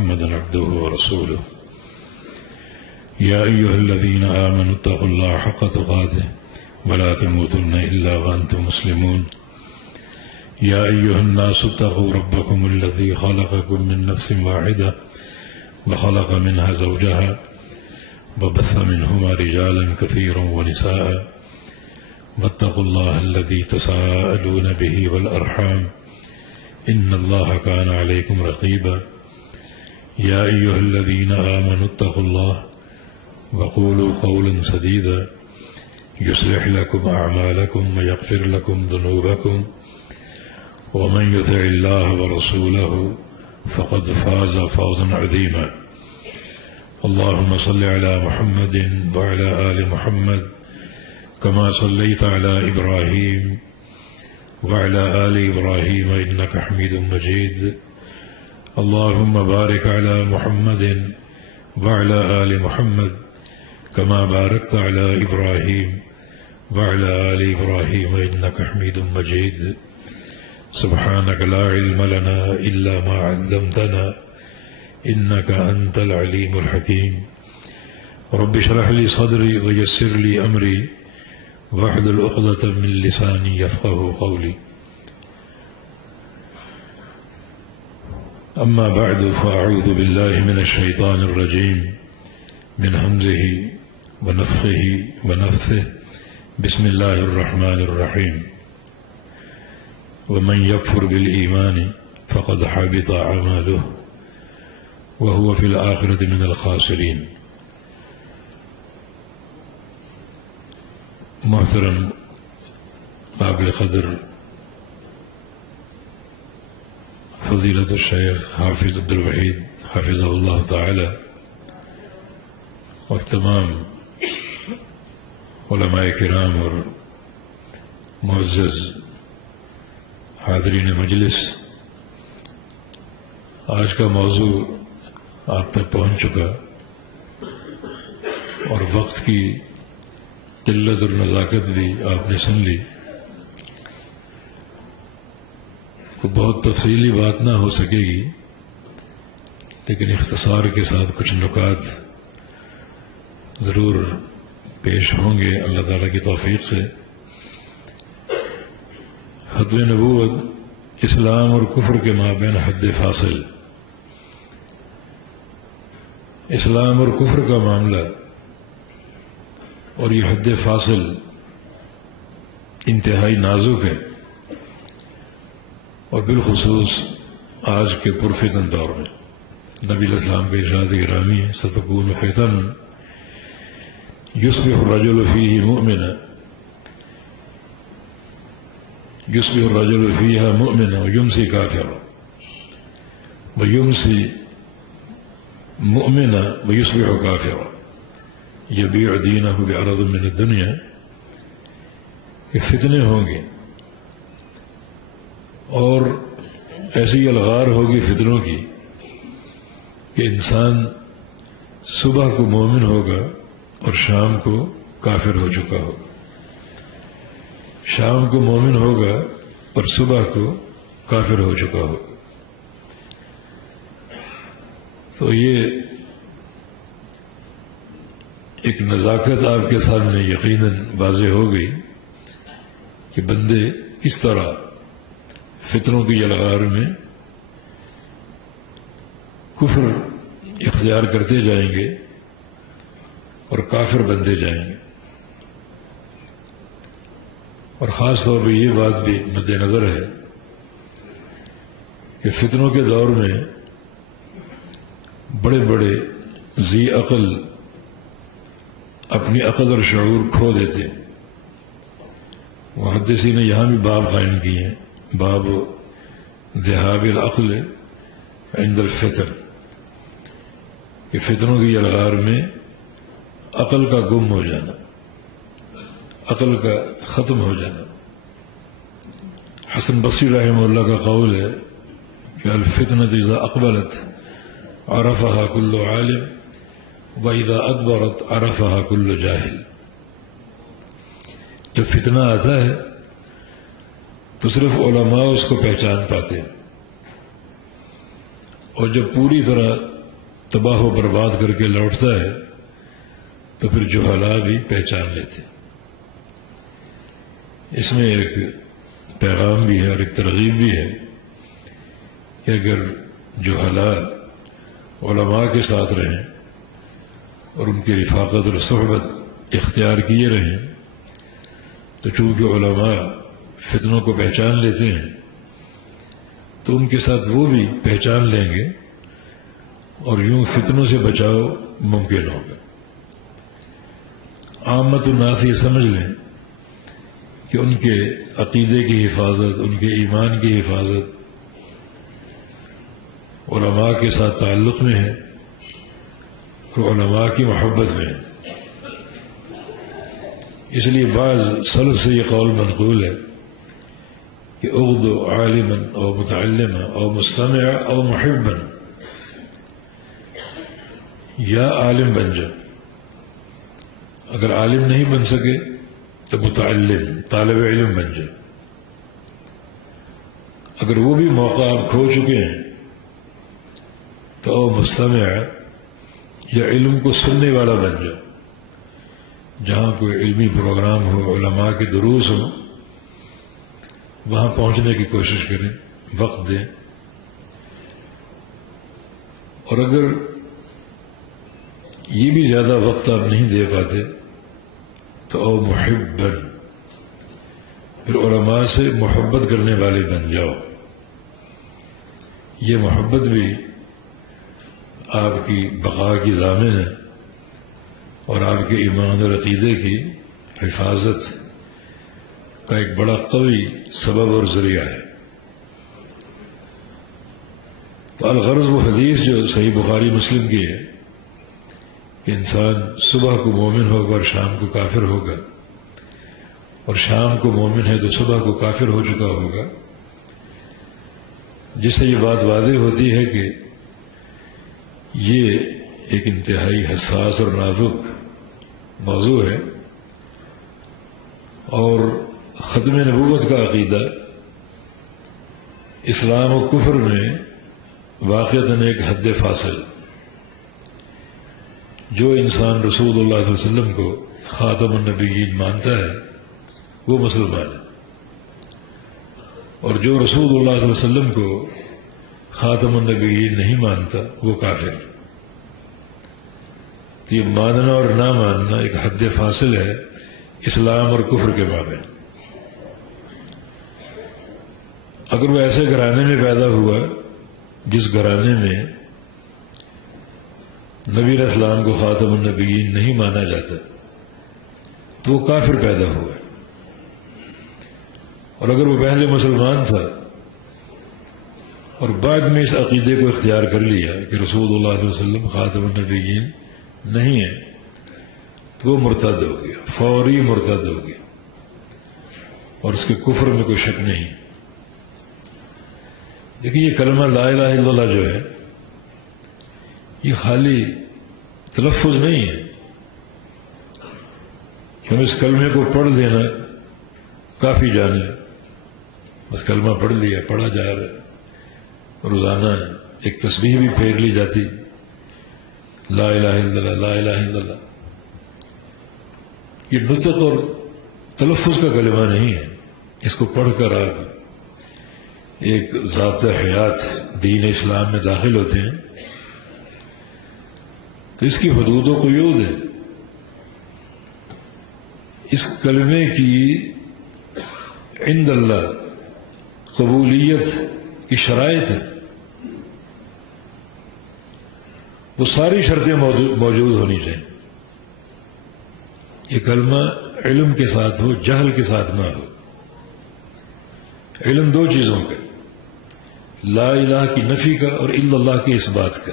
محمدا عبده ورسوله يا أيها الذين آمنوا اتقوا الله حق تقاته ولا تموتن إلا وأنتم مسلمون يا أيها الناس اتقوا ربكم الذي خلقكم من نفس واحدة وخلق منها زوجها وبث منهما رجالا كثيرا ونساء واتقوا الله الذي تساءلون به والأرحام إن الله كان عليكم رقيبا يا أيها الذين آمنوا اتقوا الله وقولوا قولا سديدا يصلح لكم أعمالكم ويغفر لكم ذنوبكم ومن يطع الله ورسوله فقد فاز فوزا عظيما اللهم صل على محمد وعلى آل محمد كما صليت على إبراهيم وعلى آل إبراهيم إنك حميد مجيد اللهم بارك على محمد وعلى آل محمد كما باركت على إبراهيم وعلى آل إبراهيم إنك حميد مجيد سبحانك لا علم لنا إلا ما علمتنا إنك أنت العليم الحكيم رب اشرح لي صدري ويسر لي أمري واحلل عقدة من لساني يفقهوا قولي أما بعد فأعوذ بالله من الشيطان الرجيم من همزه ونفخه ونفثه بسم الله الرحمن الرحيم ومن يكفر بالإيمان فقد حبط أعماله وهو في الآخرة من الخاسرين محترم قابل قدر فضيلة الشيخ حافظ عبد الوحید حافظہ اللہ تعالی اور تمام علماء کرام اور معزز حاضرین مجلس، آج کا موضوع آپ تک پہنچ چکا اور وقت کی قلت اور نزاکت بھی آپ نے سن لی. بہت تفصیلی بات نہ ہو سکے گی لیکن اختصار کے ساتھ کچھ نکات ضرور پیش ہوں گے اللہ تعالیٰ کی توفیق سے. ختم نبوت اسلام اور کفر کے مابین حد فاصل، اسلام اور کفر کا معاملہ اور یہ حد فاصل انتہائی نازک ہے، اور بالخصوص آج کے پرفتن دور میں. نبی علیہ السلام کے ارشاد گرامی ہے ستکون فتن یصبح الرجل فیہ مؤمنا يصبح الرجل فيها مؤمنا ويمسي كافرا ويمسي مؤمنا ويصبح كافرا يبيع دينه بعرض من الدنيا. یہ فتنے ہوں گے اور ایسی الغار ہوگی فتنوں کی کہ انسان صبح کو مومن ہوگا اور شام کو کافر ہو چکا ہوگا، شام کو مومن ہوگا اور صبح کو کافر ہو چکا ہوگا. تو یہ ایک نزاکت آپ کے سامنے یقیناً واضح ہو گئی کہ بندے کس طرح فتنوں کی الغار میں کفر اختیار کرتے جائیں گے اور کافر بنتے جائیں گے. اور خاص طور پہ یہ بات بھی مد نظر ہے کہ فتنوں کے دور میں بڑے بڑے ذی عقل اپنی عقل اور شعور کھو دیتے ہیں. محدثین نے یہاں بھی باب قائم کیے ہیں، باب ذہاب العقل عند الفتن، کہ فتنوں کی الغار میں عقل کا گم ہو جانا، عقل کا ختم ہو جانا. حسن بصری رحمہ اللہ کا قول ہے کہ الفتنة اذا اقبلت عرفها كل عالم واذا ادبرت عرفها كل جاہل. جب فتنہ آتا ہے تو صرف علماء اس کو پہچان پاتے ہیں اور جب پوری طرح تباہ و برباد کر کے لوٹتا ہے تو پھر جہلا بھی پہچان لیتے. اس میں ایک پیغام بھی ہے اور ایک ترغیب بھی ہے کہ اگر جہلا علماء کے ساتھ رہیں اور ان کی رفاقت اور صحبت اختیار کیے رہیں تو چونکہ علماء فتنوں کو پہچان لیتے ہیں تو ان کے ساتھ وہ بھی پہچان لیں گے اور یوں فتنوں سے بچاؤ ممکن ہوگا. عامت الناس یہ سمجھ لیں کہ ان کے عقیدے کی حفاظت، ان کے ایمان کی حفاظت علماء کے ساتھ تعلق میں ہے اور علماء کی محبت میں ہے. اس لیے بعض سلف سے یہ قول منقول ہے کہ اغدو عالما او متعلما او مستمعا او محبا، یا عالم بن جا، اگر عالم نہیں بن سکے تو متعلم طالب علم بن جا، اگر وہ بھی موقع آپ کھو چکے ہیں تو او مستمع یا علم کو سننے والا بن جا. جہاں کوئی علمی پروگرام ہو، علماء کے دروس ہو، وہاں پہنچنے کی کوشش کریں، وقت دیں. اور اگر یہ بھی زیادہ وقت آپ نہیں دے پاتے تو او محبن، پھر علماء سے محبت کرنے والے بن جاؤ. یہ محبت بھی آپ کی بقا کی ضامن ہے اور آپ کے ایمان اور عقیدے کی حفاظت کا ایک بڑا قوی سبب اور ذریعہ ہے. تو الغرض وہ حدیث جو صحیح بخاری مسلم کی ہے کہ انسان صبح کو مومن ہوگا اور شام کو کافر ہوگا، اور شام کو مومن ہے تو صبح کو کافر ہو چکا ہوگا، جس سے یہ بات واضح ہوتی ہے کہ یہ ایک انتہائی حساس اور نازک موضوع ہے. اور ختم نبوت کا عقیدہ اسلام و کفر میں واقعتاً ایک حد فاصل. جو انسان رسول اللہ صلی اللہ علیہ وسلم کو خاتم النبیین مانتا ہے وہ مسلمان ہے، اور جو رسول اللہ صلی اللہ علیہ وسلم کو خاتم النبیین نہیں مانتا وہ کافر. تو یہ ماننا اور نہ ماننا ایک حد فاصل ہے اسلام اور کفر کے مابین. اگر وہ ایسے گھرانے میں پیدا ہوا جس گھرانے میں نبی علیہ السلام کو خاتم النبیین نہیں مانا جاتا تو وہ کافر پیدا ہوا. اور اگر وہ پہلے مسلمان تھا اور بعد میں اس عقیدے کو اختیار کر لیا کہ رسول اللہ علیہ وسلم خاتم النبیین نہیں ہے تو وہ مرتد ہو گیا، فوری مرتد ہو گیا، اور اس کے کفر میں کوئی شک نہیں. دیکھیے یہ کلمہ لا الہ الا اللہ جو ہے یہ خالی تلفظ نہیں ہے کہ ہم اس کلمے کو پڑھ دینا کافی جان لیں. بس کلمہ پڑھ لیا، پڑھا جا رہا ہے، روزانہ ایک تسبیح بھی پھیر لی جاتی، لا الہ الا اللہ لا الہ الا اللہ. یہ نطق اور تلفظ کا کلمہ نہیں ہے. اس کو پڑھ کر آپ ایک ضابطہ حیات دین اسلام میں داخل ہوتے ہیں تو اس کی حدود و قیود ہے. اس کلمے کی عند اللہ قبولیت کی شرائط ہے، وہ ساری شرطیں موجود ہونی چاہیے. یہ کلمہ علم کے ساتھ ہو، جہل کے ساتھ نہ ہو. علم دو چیزوں کا، لا الہ کی نفی کا اور الا اللہ کی اس بات کا.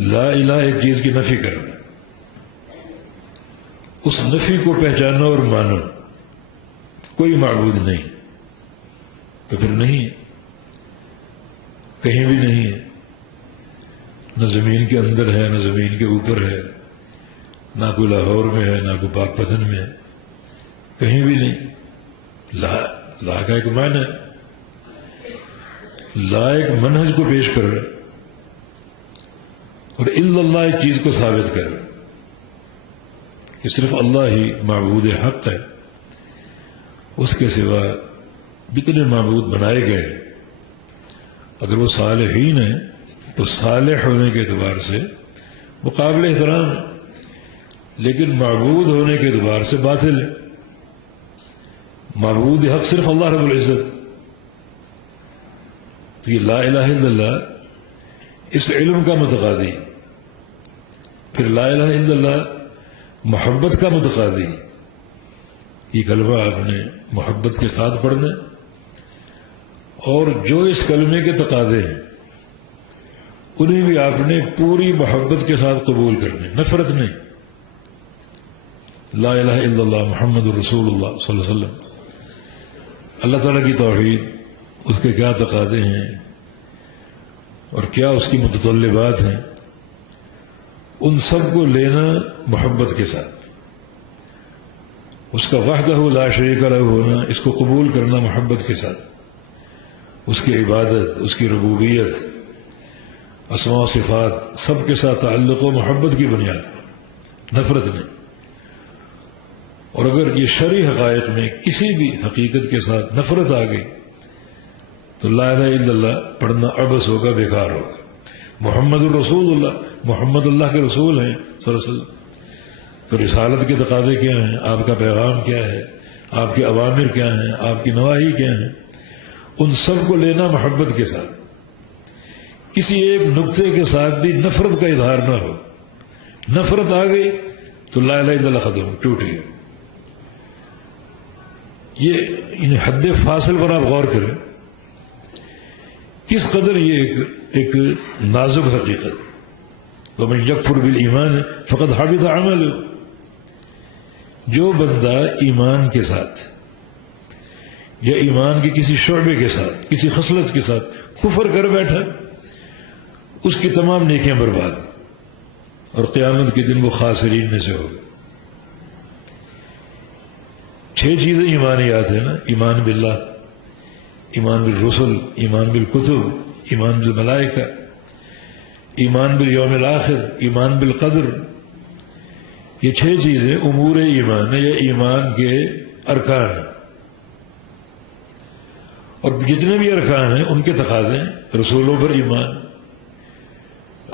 لا الہ ایک چیز کی نفی کرنا، اس نفی کو پہچاننا اور ماننا، کوئی معبود نہیں تو پھر نہیں ہے، کہیں بھی نہیں ہے، نہ زمین کے اندر ہے نہ زمین کے اوپر ہے، نہ کوئی لاہور میں ہے نہ کوئی پاک پتن میں ہے، کہیں بھی نہیں. لا کا ایک معنی ہے. لائق منہج کو پیش کر رہا ہے اور الا اللہ ایک چیز کو ثابت کر رہا ہے کہ صرف اللہ ہی معبود حق ہے، اس کے سوا جتنے معبود بنائے گئے اگر وہ صالحین ہیں تو صالح ہونے کے اعتبار سے وہ قابل احترام ہے، لیکن معبود ہونے کے اعتبار سے باطل ہے۔ معبود حق صرف اللہ رب العزت، تو یہ لا الہ الا اللہ اس علم کا متقاضی، پھر لا الہ الا اللہ محبت کا متقاضی۔ یہ کلمہ آپ نے محبت کے ساتھ پڑھنا اور جو اس کلمے کے تقاضے ہیں انہیں بھی آپ نے پوری محبت کے ساتھ قبول کرنے، نفرت نہیں۔ لا الہ الا اللہ محمد رسول اللہ صلی اللہ علیہ وسلم، اللہ تعالیٰ کی توحید، اس کے کیا تقاضے ہیں اور کیا اس کی متطلبات ہیں، ان سب کو لینا محبت کے ساتھ، اس کا وحدہ لا شریک لہ ہونا، اس کو قبول کرنا محبت کے ساتھ، اس کی عبادت، اس کی ربوبیت، اسماء و صفات سب کے ساتھ تعلق و محبت کی بنیاد پر، نفرت نہیں۔ اور اگر یہ شرعی حقائق میں کسی بھی حقیقت کے ساتھ نفرت آ گئی تو لا الہ الا اللہ پڑھنا عبث ہوگا، بیکار ہوگا۔ محمد الرسول اللہ، محمد اللہ کے رسول ہیں صلی اللہ علیہ وسلم، تو رسالت کے تقاضے کیا ہیں، آپ کا پیغام کیا ہے، آپ کے اوامر کیا ہیں، آپ کی نواہی کیا ہیں، ان سب کو لینا محبت کے ساتھ، کسی ایک نقطے کے ساتھ بھی نفرت کا اظہار نہ ہو۔ نفرت آ گئی تو لا الہ الا اللہ ختم، ٹوٹ گیا۔ یہ حد فاصل پر آپ غور کریں، کس قدر یہ ایک نازک حقیقت۔ وَمَن يَكْفُرْ بِالْإِيمَانِ فَقَدْ حَبِطَ عَمَلُهُ، جو بندہ ایمان کے ساتھ یا ایمان کے کسی شعبے کے ساتھ، کسی خصلت کے ساتھ کفر کر بیٹھا، اس کی تمام نیکیاں برباد، اور قیامت کے دن وہ خاسرین میں سے ہوگا۔ 6 چیزیں ایمانیات ہیں نا، ایمان باللہ، ایمان بالرسل، ایمان بالکتب، ایمان بالملائکہ، ایمان بالیوم الآخر، ایمان بالقدر۔ یہ 6 چیزیں امور ایمان ہیں یا ایمان کے ارکان ہیں، اور جتنے بھی ارکان ہیں ان کے تقاضے ہیں۔ رسولوں پر ایمان،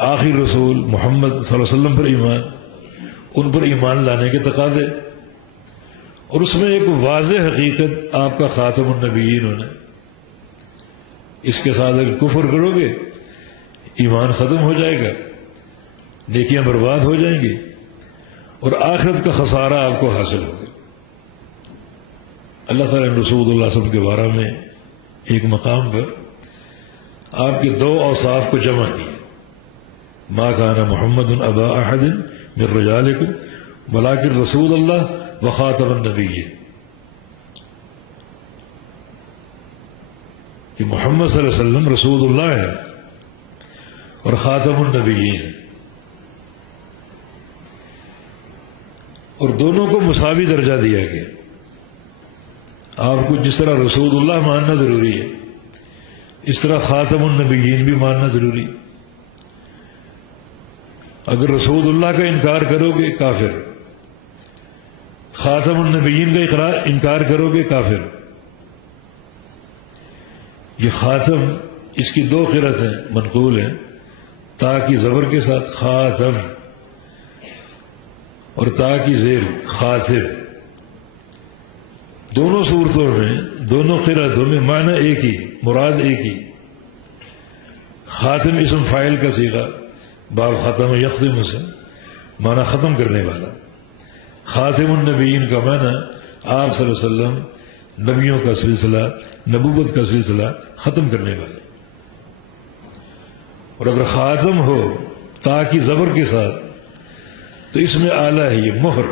آخری رسول محمد صلی اللہ علیہ وسلم پر ایمان، ان پر ایمان لانے کے تقاضے، اور اس میں ایک واضح حقیقت آپ کا خاتم النبیین ہونا۔ اس کے ساتھ اگر کفر کرو گے ایمان ختم ہو جائے گا، نیکیاں برباد ہو جائیں گی، اور آخرت کا خسارہ آپ کو حاصل ہوگا۔ اللہ تعالیٰ نے رسول اللہ صلی اللہ علیہ وسلم کے بارے میں ایک مقام پر آپ کے 2 اوصاف کو جمع کیا، ما کان محمد ابا احد من رجالکم ولکن رسول اللہ وخاتم النبیین، کہ محمد صلی اللہ علیہ وسلم رسول اللہ ہے اور خاتم النبیین ہے، اور دونوں کو مساوی درجہ دیا گیا۔ آپ کو جس طرح رسول اللہ ماننا ضروری ہے، اس طرح خاتم النبیین بھی ماننا ضروری ہے۔ اگر رسول اللہ کا انکار کرو گے کافر، خاتم النبیین کا انکار کرو گے کافر۔ یہ خاتم، اس کی 2 قرأت ہیں، منقول ہیں، تا کی زبر کے ساتھ خاتم، اور تا کی زیر خاتم۔ دونوں صورتوں میں، دونوں قرأتوں میں معنی ایک ہی، مراد ایک ہی۔ خاتم اسم فاعل کا صیغہ، باب ختم یختم سے معنی ختم کرنے والا۔ خاتم النبیین کا معنی آپ صلی اللہ علیہ وسلم نبیوں کا سلسلہ، نبوت کا سلسلہ ختم کرنے والے۔ اور اگر خاتم ہو تا کی زبر کے ساتھ تو اس میں اعلیٰ ہے، یہ مہر،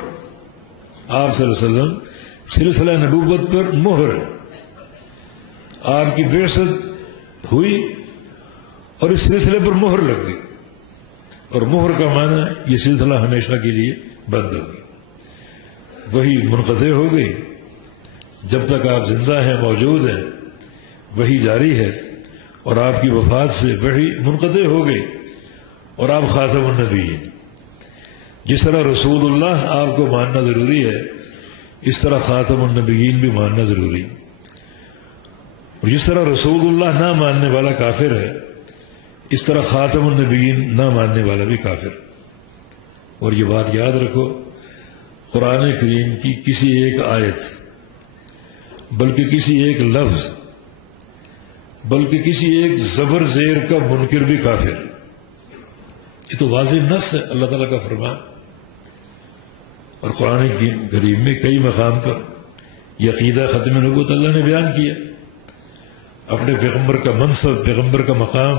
آپ صلی اللہ علیہ وسلم سلسلہ نبوت پر مہر ہے۔ آپ کی بعثت ہوئی اور اس سلسلے پر مہر لگ گئی، اور مہر کا معنی یہ سلسلہ ہمیشہ کے لیے بند ہو گئی، وہی منقطع ہو گئی۔ جب تک آپ زندہ ہیں، موجود ہیں، وہی جاری ہے، اور آپ کی وفات سے وحی منقطع ہو گئی اور آپ خاتم النبیین. جس طرح رسول اللہ آپ کو ماننا ضروری ہے اس طرح خاتم النبیین بھی ماننا ضروری. اور جس طرح رسول اللہ نہ ماننے والا کافر ہے اس طرح خاتم النبیین نہ ماننے والا بھی کافر. اور یہ بات یاد رکھو، قرآن کریم کی کسی ایک آیت، بلکہ کسی ایک لفظ، بلکہ کسی ایک زبر زیر کا منکر بھی کافر. یہ تو واضح نص ہے اللہ تعالیٰ کا فرمان. اور قرآن کریم میں کئی مقام پر یہ عقیدہ ختم نبوت اللہ نے بیان کیا. اپنے پیغمبر کا منصب، پیغمبر کا مقام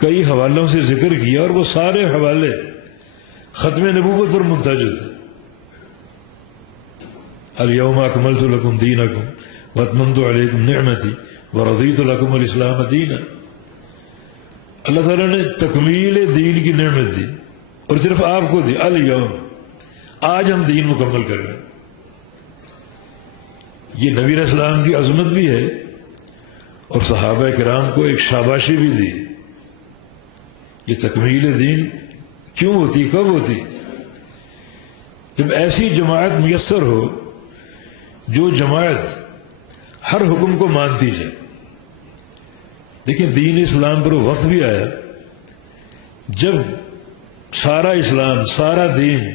کئی حوالوں سے ذکر کیا، اور وہ سارے حوالے ختم نبوت پر منتج تھے. الیوم اکملت لکم دینکم واتممت علیکم نعمتی ورضیت لکم الاسلام دینا. اللہ تعالیٰ نے تکمیل دین کی نعمت دی اور صرف آپ کو دی. الیوم، آج ہم دین مکمل کر رہے ہیں. یہ نبی علیہ السلام کی عظمت بھی ہے اور صحابہ کرام کو ایک شاباشی بھی دی. یہ تکمیل دین کیوں ہوتی، کب ہوتی؟ جب ایسی جماعت میسر ہو جو جماعت ہر حکم کو مانتی جائے. دیکھیں دین اسلام پر وقت بھی آیا جب سارا اسلام، سارا دین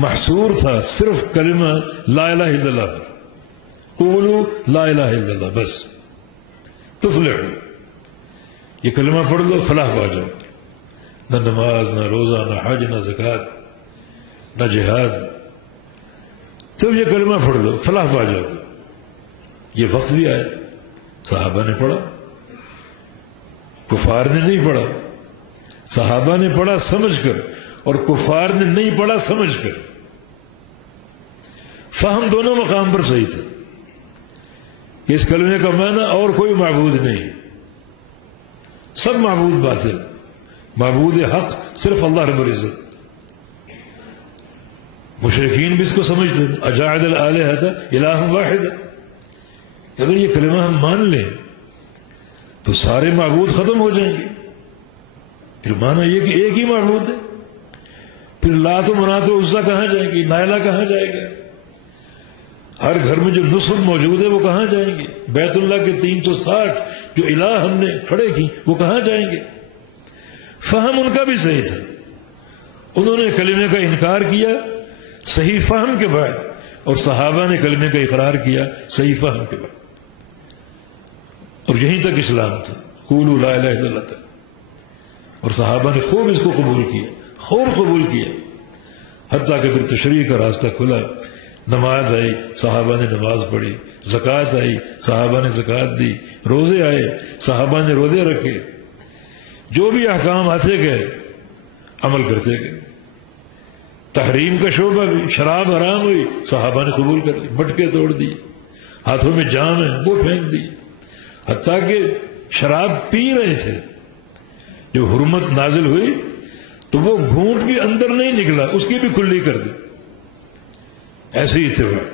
محصور تھا صرف کلمہ لا الہ الا اللہ پر. قولوا لا الہ الا اللہ، بس تفلحوا. یہ کلمہ پڑھ لو فلاح پا جاؤ. نہ نماز، نہ روزہ، نہ حج، نہ زکوٰۃ، نہ جہاد. تب یہ کلمہ پڑھ لو فلاح پا جاؤ. یہ وقت بھی آیا، صحابہ نے پڑھا، کفار نے نہیں پڑھا. صحابہ نے پڑھا سمجھ کر اور کفار نے نہیں پڑھا سمجھ کر. فہم دونوں مقام پر صحیح تھا کہ اس کلمے کا معنی اور کوئی معبود نہیں، سب معبود باطل، معبود حق صرف اللہ رب العزت. مشرکین بھی اس کو سمجھتے ہیں، اجاعل الآلہۃ الہ واحد. اگر یہ کلمہ ہم مان لیں تو سارے معبود ختم ہو جائیں گے. پھر مانا یہ کہ ایک ہی معبود ہے. پھر لات و منات و عزا کہاں جائیں گی؟ نائلہ کہاں جائے گا؟ ہر گھر میں جو نصب موجود ہے وہ کہاں جائیں گے؟ بیت اللہ کے 360 جو الہ ہم نے کھڑے کی وہ کہاں جائیں گے؟ فہم ان کا بھی صحیح تھا. انہوں نے کلمے کا انکار کیا صحیح فہم کے بعد، اور صحابہ نے کلمے کا اقرار کیا صحیح فہم کے بعد. اور یہیں تک اسلام تھا، قولوا لا الہ الا اللہ تھا. اور صحابہ نے خوب اس کو قبول کیا، خوب قبول کیا، حتیٰ کہ پھر تشریع کا راستہ کھلا. نماز آئی، صحابہ نے نماز پڑھی. زکوٰۃ آئی، صحابہ نے زکوٰۃ دی. روزے آئے، صحابہ نے روزے رکھے. جو بھی احکام آتے گئے عمل کرتے گئے. تحریم کا شعبہ بھی، شراب حرام ہوئی، صحابہ نے قبول کر لی، مٹکے توڑ دی. ہاتھوں میں جام ہے وہ پھینک دی. حتیٰ کہ شراب پی رہے تھے، جو حرمت نازل ہوئی تو وہ گھونٹ بھی اندر نہیں نکلا، اس کی بھی کھلی کر دی. ایسے ہی اتباع.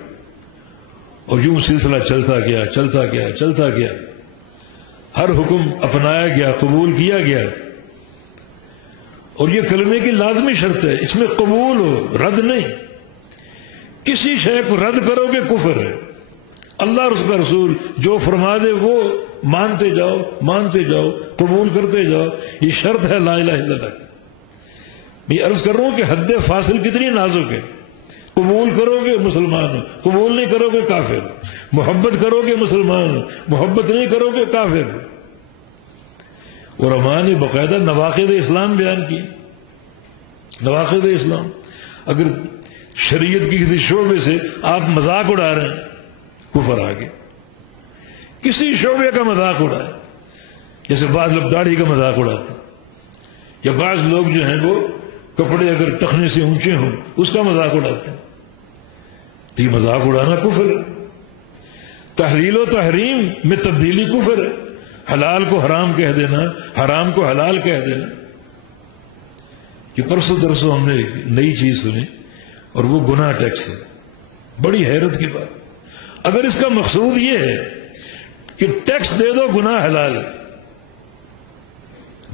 اور یوں سلسلہ چلتا گیا چلتا گیا چلتا گیا. ہر حکم اپنایا گیا، قبول کیا گیا. اور یہ کلمے کی لازمی شرط ہے، اس میں قبول ہو، رد نہیں. کسی شے کو رد کرو گے کفر ہے. اللہ اور اس کا رسول جو فرما دے وہ مانتے جاؤ، مانتے جاؤ، قبول کرتے جاؤ. یہ شرط ہے لا الہ الا اللہ. میں عرض کر رہا ہوں کہ حد فاصل کتنی نازک ہے. قبول کرو گے مسلمان ہو، قبول نہیں کرو گے کافر ہو. محبت کرو گے مسلمان ہو، محبت نہیں کرو گے کافر ہو. علماء نے باقاعدہ نواقض اسلام بیان کی. نواقض اسلام، اگر شریعت کی کسی شعبے سے آپ مذاق اڑا رہے ہیں، کفر آگے. کسی شعبے کا مذاق اڑائے، جیسے بعض لوگ داڑھی کا مذاق اڑاتے، یا بعض لوگ جو ہیں وہ کپڑے اگر ٹخنے سے اونچے ہوں اس کا مذاق اڑاتے ہیں. تو یہ مذاق اڑانا کفر ہے. تحلیل و تحریم میں تبدیلی کفر ہے. حلال کو حرام کہہ دینا، حرام کو حلال کہہ دینا. کہ پرسوں درسوں ہم نے نئی چیز سنی اور وہ گناہ ٹیکس ہے. بڑی حیرت کی بات. اگر اس کا مقصود یہ ہے کہ ٹیکس دے دو گناہ حلال ہے،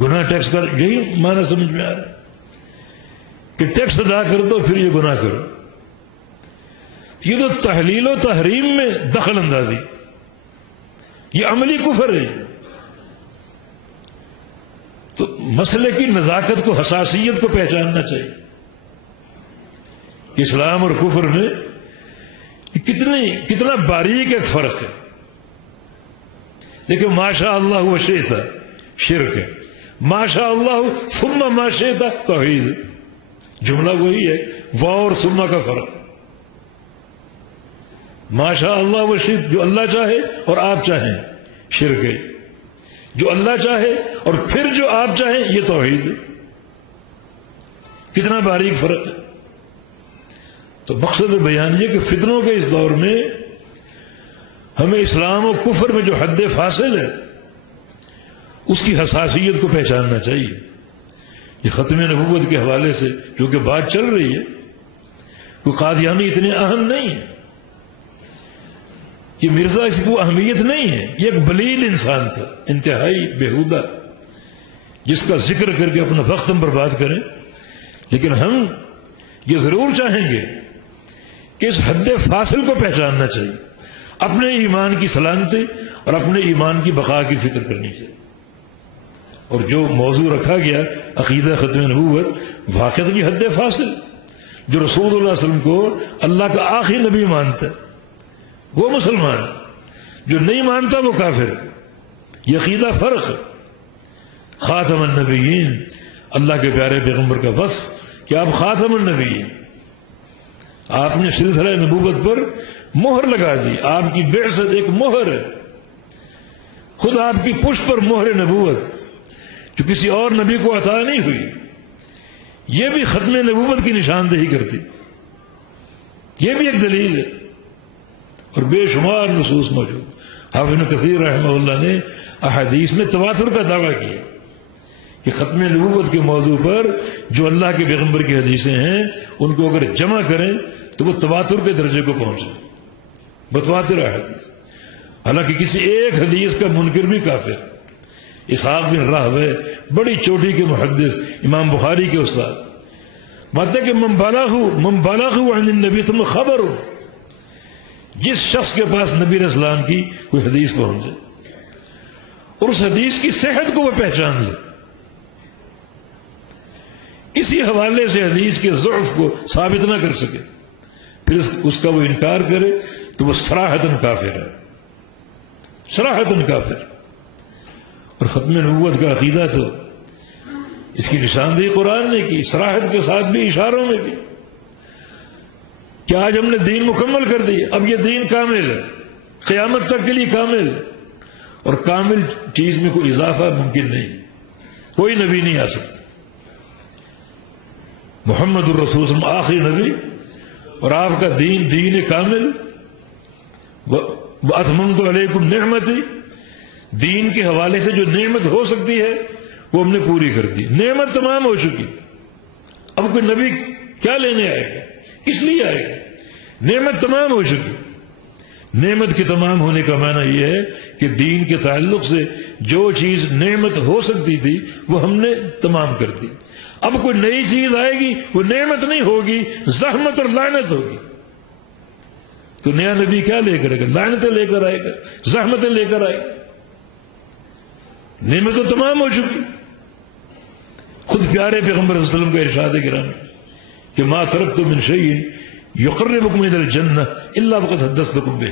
گناہ ٹیکس کا یہی معنی سمجھ میں آ رہا ہے کہ ٹیکس ادا کر دو پھر یہ گناہ کرو. یہ تو تحلیل و تحریم میں دخل اندازی، یہ عملی کفر ہے. تو مسئلے کی نزاکت کو، حساسیت کو پہچاننا چاہیے. اسلام اور کفر میں کتنا باریک ایک فرق ہے. لیکن ماشاء اللہ و شئت شرک ہے، ماشاء اللہ ثم ما شئت توحید. جملہ وہی ہے، واو اور ثم کا فرق. ماشاء اللہ و شئت جو اللہ چاہے اور آپ چاہیں شرک ہے، جو اللہ چاہے اور پھر جو آپ چاہیں یہ توحید ہے. کتنا باریک فرق ہے. تو مقصد بیان یہ کہ فتنوں کے اس دور میں ہمیں اسلام و کفر میں جو حد فاصل ہے اس کی حساسیت کو پہچاننا چاہیے. یہ ختم نبوت کے حوالے سے جو کہ بات چل رہی ہے، کوئی قادیانی اتنے اہم نہیں ہے، یہ مرزا اس کی اہمیت نہیں ہے. یہ ایک بلیل انسان تھا، انتہائی بےہودہ، جس کا ذکر کر کے اپنا وقت ہم برباد کریں. لیکن ہم یہ ضرور چاہیں گے کہ اس حد فاصل کو پہچاننا چاہیے، اپنے ایمان کی سلامتی اور اپنے ایمان کی بقا کی فکر کرنی چاہیے. اور جو موضوع رکھا گیا عقیدہ ختم نبوت، واقعات کی حد فاصل، جو رسول اللہ علیہ وسلم کو اللہ کا آخری نبی مانتا ہے وہ مسلمان، جو نہیں مانتا وہ کافر. یہ عقیدہ فرق ہے. خاتم النبیین، اللہ کے پیارے پیغمبر کا وصف کہ آپ خاتم النبی ہیں. آپ نے سلسلہ نبوت پر مہر لگا دی. آپ کی بعثت ایک مہر ہے، خود آپ کی پشت پر مہر نبوت جو کسی اور نبی کو عطا نہیں ہوئی. یہ بھی ختم نبوت کی نشاندہی کرتی، یہ بھی ایک دلیل ہے. اور بے شمار نصوص موجود. حافظ ابن کثیر رحمہ اللہ نے احادیث میں تواتر کا دعویٰ کیا کہ ختم نبوت کے موضوع پر جو اللہ کے پیغمبر کی حدیثیں ہیں ان کو اگر جمع کریں تو وہ تواتر کے درجے کو پہنچے، متواتر احادیث. حالانکہ کسی ایک حدیث کا منکر بھی کافر. اسحاق بن راہوے بڑی چوٹی کے محدث، امام بخاری کے استاد، مانتے کہ من بالغ عن النبی ثم خبر، جس شخص کے پاس نبی علیہ السلام کی کوئی حدیث پہنچ جائے اور اس حدیث کی صحت کو وہ پہچان لے، اسی حوالے سے حدیث کے ضعف کو ثابت نہ کر سکے، پھر اس کا وہ انکار کرے تو وہ صراحتاً کافر ہے، صراحتاً کافر. اور ختم نبوت کا عقیدہ تو اس کی نشاندہی قرآن نے کی، صراحت کے ساتھ بھی، اشاروں میں بھی، کہ آج ہم نے دین مکمل کر دی، اب یہ دین کامل ہے، قیامت تک کے لیے کامل. اور کامل چیز میں کوئی اضافہ ممکن نہیں، کوئی نبی نہیں آ سکتا. محمد الرسول صلی اللہ علیہ وسلم آخری نبی، اور آپ کا دین دین کامل. وَأَتْمَمْتُ عَلَيْكُمْ نِعْمَتِي، دین کے حوالے سے جو نعمت ہو سکتی ہے وہ ہم نے پوری کر دی. نعمت تمام ہو چکی، اب کوئی نبی کیا لینے آئے گا، کس لیے آئے گا؟ نعمت تمام ہو چکی. نعمت کے تمام ہونے کا معنی یہ ہے کہ دین کے تعلق سے جو چیز نعمت ہو سکتی تھی وہ ہم نے تمام کر دی. اب کوئی نئی چیز آئے گی، وہ نعمت نہیں ہوگی، زحمت اور لعنت ہوگی. تو نیا نبی کیا لے کر آئے گا؟ لعنتیں لے کر آئے گا، زحمتیں لے کر آئے گا. نعمت تو تمام ہو چکی. خود پیارے پیغمبر صلی اللہ علیہ وسلم کا ارشاد گرامی کہ ما ترکت من شیء یقربکم الی الجنہ الا وقد حدثتکم بہ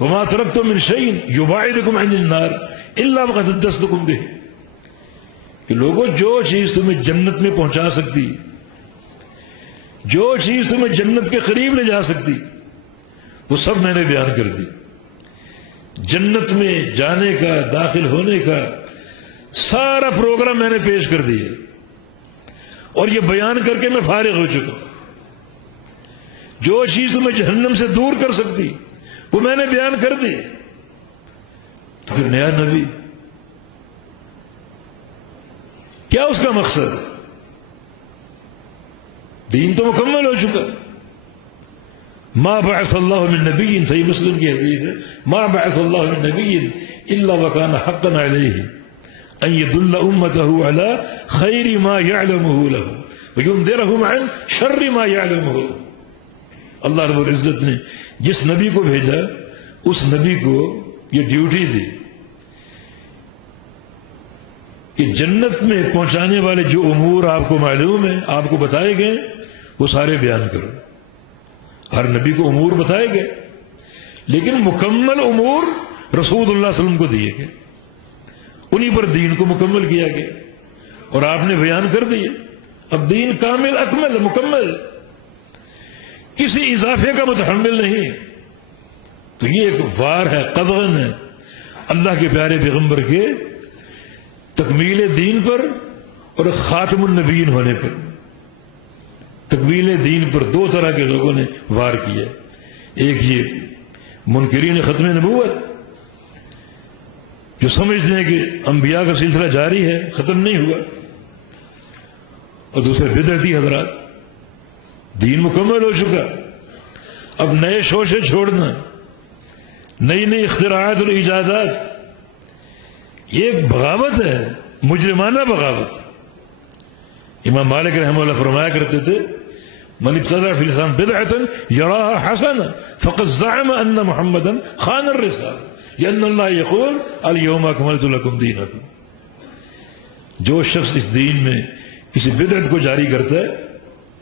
وما ترکت من شیء یباعدکم عن النار الا وقد حدثتکم بہ. کہ لوگوں، جو چیز تمہیں جنت میں پہنچا سکتی، جو چیز تمہیں جنت کے قریب لے جا سکتی، وہ سب میں نے بیان کر دی. جنت میں جانے کا، داخل ہونے کا سارا پروگرام میں نے پیش کر دیا، اور یہ بیان کر کے میں فارغ ہو چکا. جو چیز تمہیں جہنم سے دور کر سکتی وہ میں نے بیان کر دی. تو پھر نیا نبی کیا اس کا مقصد؟ دین تو مکمل ہو چکا. ما بعث اللہ من نبی، صحیح مسلم کی حدیث ہے، ما بعث اللہ من نبی الا وکان حقا علیہ ان يدل امته على خیر ما يعلمه له وينذرهم عن شر ما يعلمه له۔ اللہ رب العزت نے جس نبی کو بھیجا اس نبی کو یہ ڈیوٹی دی کہ جنت میں پہنچانے والے جو امور آپ کو معلوم ہیں، آپ کو بتائے گئے، وہ سارے بیان کرو۔ ہر نبی کو امور بتائے گئے، لیکن مکمل امور رسول اللہ صلی اللہ علیہ وسلم کو دیے گئے، انہی پر دین کو مکمل کیا گیا اور آپ نے بیان کر دیے۔ اب دین کامل اکمل مکمل، کسی اضافے کا متحمل نہیں۔ تو یہ ایک وار ہے، قدغن ہے اللہ کے پیارے پیغمبر کے تکمیل دین پر اور خاتم النبیین ہونے پر۔ تکمیل دین پر دو طرح کے لوگوں نے وار کیا، ایک یہ منکرین ختم نبوت جو سمجھتے ہیں کہ انبیاء کا سلسلہ جاری ہے، ختم نہیں ہوا، اور دوسرے بدعتی حضرات، دین مکمل ہو چکا، اب نئے شوشے چھوڑنا، نئی نئی اختراعات اور ایجادات، یہ ایک بغاوت ہے، مجرمانہ بغاوت۔ امام مالک رحمہ اللہ فرمایا کرتے تھے من ابتدع فی الاسلام بدعۃ یراها حسنہ فقد زعم ان محمدا خان الرسالہ لان اللہ یقول الیوم اکملت لکم دینکم۔ جو شخص اس دین میں کسی بدعت کو جاری کرتا ہے،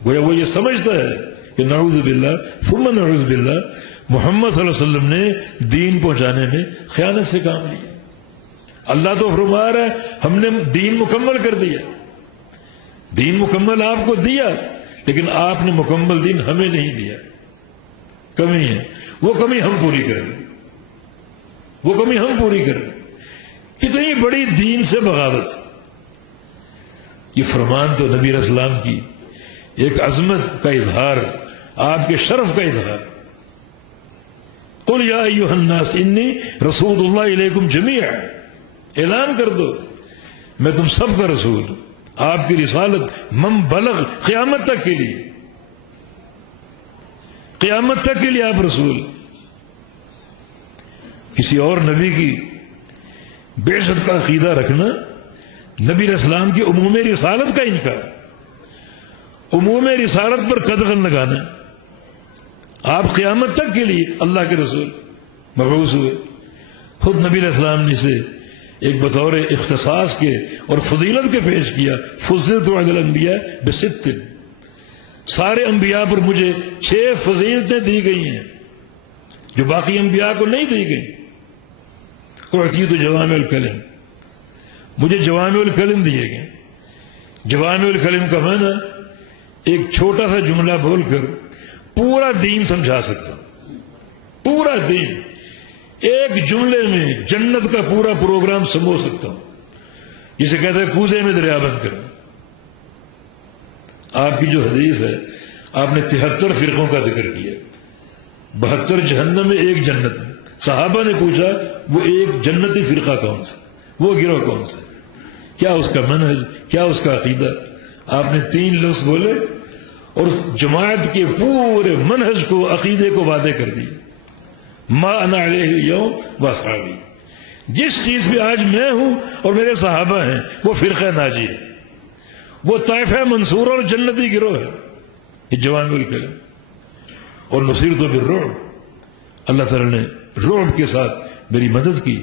گویا وہ یہ سمجھتا ہے کہ نعوذ باللہ ثم نعوذ باللہ محمد صلی اللہ علیہ وسلم نے دین پہنچانے میں خیانت سے کام لیا۔ اللہ تو فرما رہا ہے ہم نے دین مکمل کر دیا، دین مکمل آپ کو دیا، لیکن آپ نے مکمل دین ہمیں نہیں دیا، کمی ہے، وہ کمی ہم پوری کریں، وہ کمی ہم پوری کریں۔ کتنی بڑی دین سے بغاوت! یہ فرمان تو نبی علیہ السلام کی ایک عظمت کا اظہار، آپ کے شرف کا اظہار۔ قل یا ایھا الناس انی رسول اللہ الیکم جمیعا، اعلان کر دو میں تم سب کا رسول ہوں، آپ کی رسالت من بلغ، قیامت تک کے لیے، قیامت تک کے لیے آپ رسول۔ کسی اور نبی کی بعثت کا عقیدہ رکھنا، نبی علیہ السلام کی عموم رسالت کا انکار، عموم رسالت پر قدغن لگانا۔ آپ قیامت تک کے لیے اللہ کے رسول مبعوث ہوئے۔ خود نبی علیہ السلام نے اسے ایک بطور اختصاص کے اور فضیلت کے پیش کیا، فضلت علی الانبیاء بست، سارے انبیاء پر مجھے 6 فضیلتیں دی گئی ہیں جو باقی انبیاء کو نہیں دی گئی۔ اعطیت جوامع الکلم، مجھے جوامع الکلم دیے گئے۔ جوامع الکلم کا معنی ایک چھوٹا سا جملہ بول کر پورا دین سمجھا سکتا، پورا دین ایک جملے میں جنت کا پورا پروگرام سمجھ سکتا ہوں، جسے کہتے ہیں کوزے میں دریا بند کرنا۔ آپ کی جو حدیث ہے، آپ نے 73 فرقوں کا ذکر کیا، 72 جہنم میں، 1 جنت میں۔ صحابہ نے پوچھا وہ ایک جنتی فرقہ کون سا، وہ گروہ کون سا، کیا اس کا منہج، کیا اس کا عقیدہ؟ آپ نے 3 لفظ بولے اور جماعت کے پورے منہج کو، عقیدے کو واضح کر دی۔ ما انا علیہ اليوم واصحابی، جس چیز پہ آج میں ہوں اور میرے صحابہ ہیں وہ فرقہ ناجی ہے، وہ طائفہ منصورہ اور جنتی گروہ ہے۔ یہ جوامع الکلم۔ اور نصرت بالرعب، اللہ تعالیٰ نے رعب کے ساتھ میری مدد کی،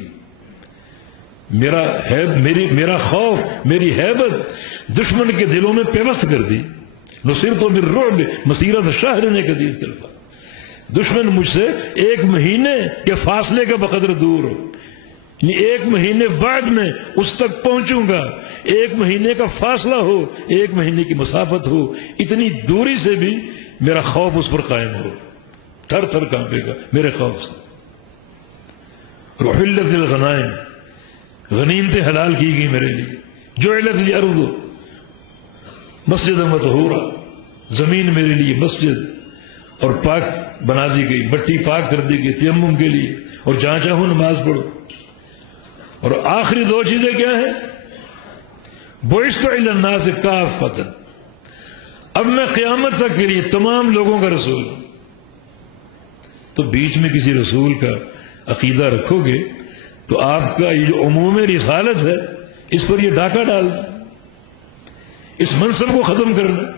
میرا خوف، میری ہیبت دشمن کے دلوں میں پیوست کر دی۔ نصرت بالرعب مسیرت شہر نے حدیث کے الفاظ، دشمن مجھ سے 1 مہینے کے فاصلے کا بقدر دور ہو، یعنی 1 مہینے بعد میں اس تک پہنچوں گا، 1 مہینے کا فاصلہ ہو، 1 مہینے کی مسافت ہو، اتنی دوری سے بھی میرا خوف اس پر قائم ہو، تھر تھر کانپے گا میرے خوف سے۔ وحلت الغنائم، غنیمتیں حلال کی گئی میرے لیے۔ جعلت الارض مسجدا وطہورا، زمین میرے لیے مسجد اور پاک بنا دی گئی، مٹی پاک کر دی گئی تیمم کے لیے، اور جہاں چاہو نماز پڑھو۔ اور آخری 2 چیزیں کیا ہیں؟ بعثت الی الناس کافۃ، اب میں قیامت تک کے لیے تمام لوگوں کا رسول ہوں۔ تو بیچ میں کسی رسول کا عقیدہ رکھو گے تو آپ کا یہ جو عموم رسالت ہے اس پر یہ ڈاکہ ڈالنا، اس منصب کو ختم کرنا۔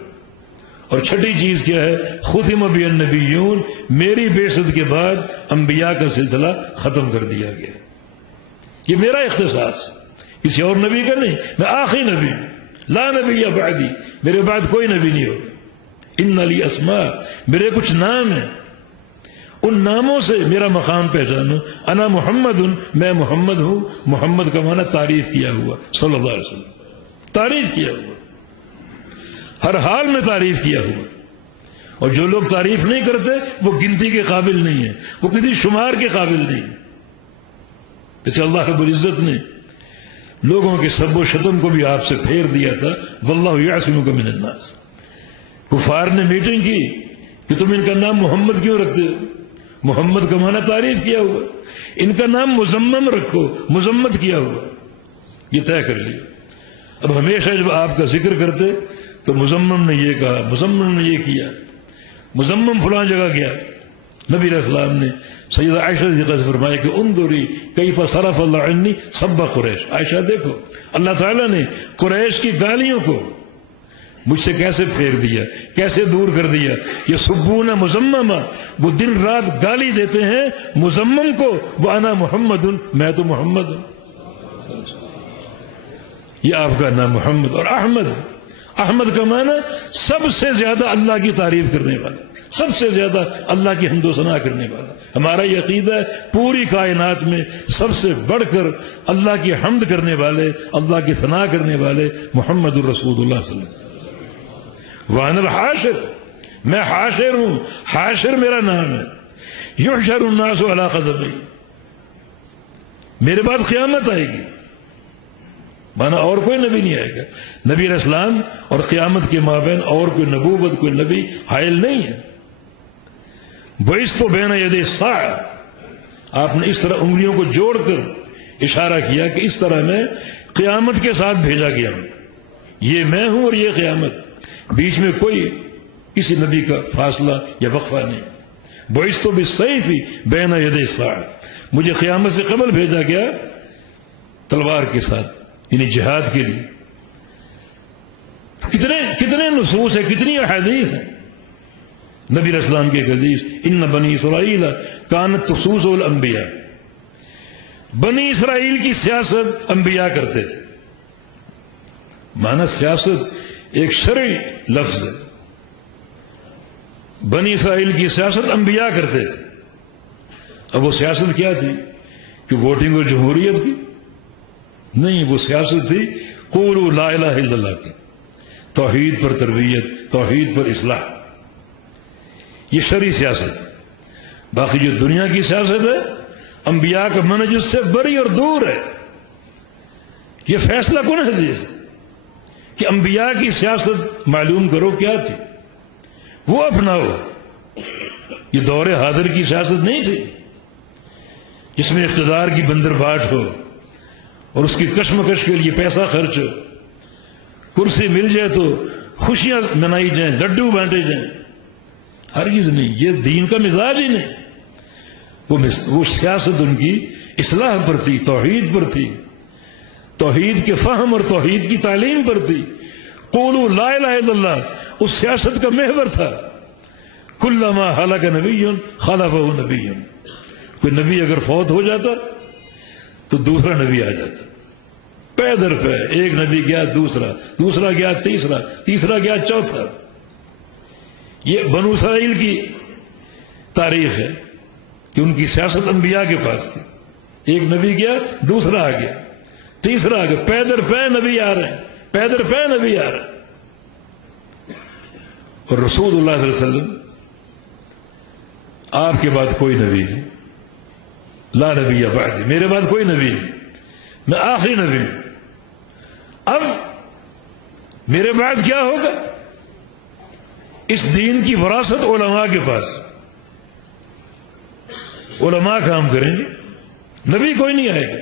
اور چھٹی چیز کیا ہے؟ ختم بی النبیون، میری بعثت کے بعد انبیاء کا سلسلہ ختم کر دیا گیا، یہ میرا اختصاص، کسی اور نبی کا نہیں، میں آخری نبی ہوں، لا نبی بعدی، میرے بعد کوئی نبی نہیں ہوگا۔ ان لی اسماء، میرے کچھ نام ہیں، ان ناموں سے میرا مقام پہچانو۔ انا محمد، میں محمد ہوں۔ محمد کا معنی تعریف کیا ہوا، صلی اللہ علیہ وسلم، تعریف کیا ہوا، ہر حال میں تعریف کیا ہوا۔ اور جو لوگ تعریف نہیں کرتے وہ گنتی کے قابل نہیں ہیں، وہ کسی شمار کے قابل نہیں ہیں۔ جیسے اللہ رب العزت نے لوگوں کے سب و شتم کو بھی آپ سے پھیر دیا تھا، واللہ یعصمک من الناس۔ کفار نے میٹنگ کی کہ تم ان کا نام محمد کیوں رکھتے ہو؟ محمد کا معنی تعریف کیا ہوا، ان کا نام مزمم رکھو، مذمت کیا ہوا، یہ طے کر لیا۔ اب ہمیشہ جب آپ کا ذکر کرتے تو مزمم نے یہ کہا، مزمم نے یہ کیا، مزمم فلاں جگہ گیا۔ نبی علیہ السلام نے سیدہ عائشہ صدیقہ سے فرمایا کہ انظری کیف صرف اللہ عنی سب قریش، عائشہ دیکھو اللہ تعالیٰ نے قریش کی گالیوں کو مجھ سے کیسے پھیر دیا، کیسے دور کر دیا۔ یہ سبون مزممہ، وہ دن رات گالی دیتے ہیں مزمم کو، وہ انا محمد، میں تو محمد ہوں۔ یہ آپ کا نام محمد۔ اور احمد، احمد کا معنی سب سے زیادہ اللہ کی تعریف کرنے والا، سب سے زیادہ اللہ کی حمد و ثنا کرنے والا۔ ہمارا یہ عقیدہ ہے پوری کائنات میں سب سے بڑھ کر اللہ کی حمد کرنے والے، اللہ کی ثنا کرنے والے محمد الرسول اللہ صلی اللہ علیہ وسلم۔ وَأَنَا الْحَاشِرُ، میں حاشر ہوں، حاشر میرا نام ہے۔ يُحْشَرُ النَّاسُ عَلَىٰ قَدَمَيْ، میرے بعد قیامت آئے گی، مانا اور کوئی نبی نہیں آئے گا۔ نبی علیہ السلام اور قیامت کے مابین اور کوئی نبوت، کوئی نبی حائل نہیں ہے۔ بَعِثْتُ بَيْنَ يَدَيْ السَّاعَةِ، آپ نے اس طرح انگلیوں کو جوڑ کر اشارہ کیا کہ اس طرح میں قیامت کے ساتھ بھیجا گیا ہوں، یہ میں ہوں اور یہ قیامت، بیچ میں کوئی کسی نبی کا فاصلہ یا وقفہ نہیں۔ بَعِثْتُ بِالسَّيْفِ بَيْنَ يَدَيْ السَّاعَةِ، مجھے قیامت سے قبل بھیجا گیا تلوار کے ساتھ، یعنی جہاد کے لیے۔ کتنے نصوص ہیں، کتنی احادیث ہیں۔ نبی علیہ السلام کی ایک حدیث، ان بنی اسرائیل کانت تسوس الانبیاء، بنی اسرائیل کی سیاست انبیاء کرتے تھے۔ مانا سیاست ایک شرعی لفظ ہے، بنی اسرائیل کی سیاست انبیاء کرتے تھے۔ اب وہ سیاست کیا تھی کہ ووٹنگ اور جمہوریت کی نہیں، وہ سیاست تھی قولوا لا الہ الا اللہ کی، توحید پر تربیت، توحید پر اصلاح، یہ شرعی سیاست ہے۔ باقی جو دنیا کی سیاست ہے انبیاء کا منہج اس سے بری اور دور ہے۔ یہ فیصلہ کن حدیث ہے کہ انبیاء کی سیاست معلوم کرو کیا تھی، وہ اپناؤ۔ یہ دور حاضر کی سیاست نہیں تھی جس میں اقتدار کی بندر باٹ ہو اور اس کی کشمکش کے لیے پیسہ خرچ ہو، کرسی مل جائے تو خوشیاں منائی جائیں، لڈو بانٹے جائیں، ہرگز نہیں، یہ دین کا مزاج ہی نہیں۔ وہ سیاست ان کی اصلاح پر تھی، توحید پر تھی، توحید کے فہم اور توحید کی تعلیم پر تھی۔ قولوا لا الہ الا اللہ اس سیاست کا محور تھا۔ کلما ہلک نبی خلفہ نبی، کوئی نبی اگر فوت ہو جاتا تو دوسرا نبی آ جاتا، پے در پے، ایک نبی گیا دوسرا، دوسرا گیا تیسرا، تیسرا گیا چوتھا۔ یہ بنو اسرائیل کی تاریخ ہے کہ ان کی سیاست انبیاء کے پاس تھی، ایک نبی گیا دوسرا آ گیا، تیسرا آ گیا، پے در پے نبی آ رہے ہیں، پے در پے نبی آ رہے ہیں۔ اور رسول اللہ صلی اللہ علیہ وسلم آپ کے بعد کوئی نبی نہیں، لا نبی بعدی، میرے بعد کوئی نبی نہیں، میں آخری نبی ہوں۔ اب میرے بعد کیا ہوگا؟ اس دین کی وراثت علماء کے پاس، علماء کام کریں گے، نبی کوئی نہیں آئے گا۔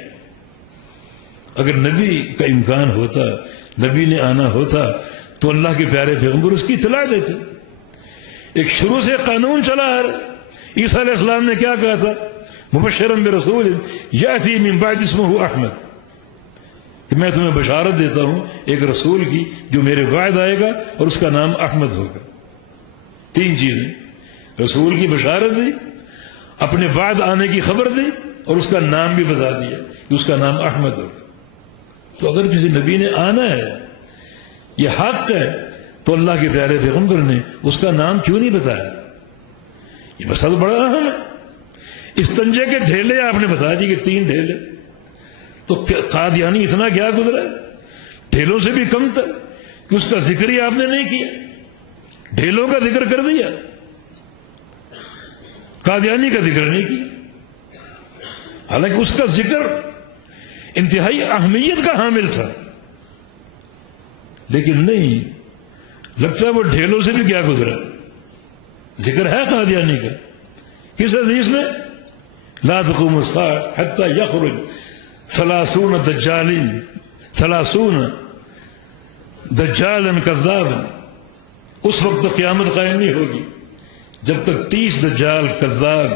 اگر نبی کا امکان ہوتا، نبی نے آنا ہوتا تو اللہ کے پیارے پیغمبر اس کی اطلاع دیتے۔ ایک شروع سے قانون چلا آ رہا عیسیٰ علیہ السلام نے کیا کہا تھا؟ مبشرا برسول یأتی من بعد اسمہ احمد، کہ میں تمہیں بشارت دیتا ہوں ایک رسول کی جو میرے بعد آئے گا اور اس کا نام احمد ہوگا۔ تین چیزیں، رسول کی بشارت دی، اپنے بعد آنے کی خبر دی، اور اس کا نام بھی بتا دیا کہ اس کا نام احمد ہوگا۔ تو اگر کسی نبی نے آنا ہے، یہ حق ہے، تو اللہ کے پیارے پیغمبر نے اس کا نام کیوں نہیں بتایا؟ یہ مسئلہ بڑا اہم ہے۔ استنجے کے ڈھیلے آپ نے بتا دی کہ 3 ڈھیلے، تو قادیانی اتنا کیا گزرا، ڈھیلوں سے بھی کم تھا کہ اس کا ذکر ہی آپ نے نہیں کیا، ڈھیلوں کا ذکر کر دیا، قادیانی کا ذکر نہیں کیا، حالانکہ اس کا ذکر انتہائی اہمیت کا حامل تھا، لیکن نہیں، لگتا ہے وہ ڈھیلوں سے بھی کیا گزرا۔ ذکر ہے قادیانی کا، کس حدیث میں؟ لا تقوم الساعة حتى يخرج 30 دجالا كذابا، اس وقت تک قیامت قائم نہیں ہوگی جب تک 30 دجال کذاب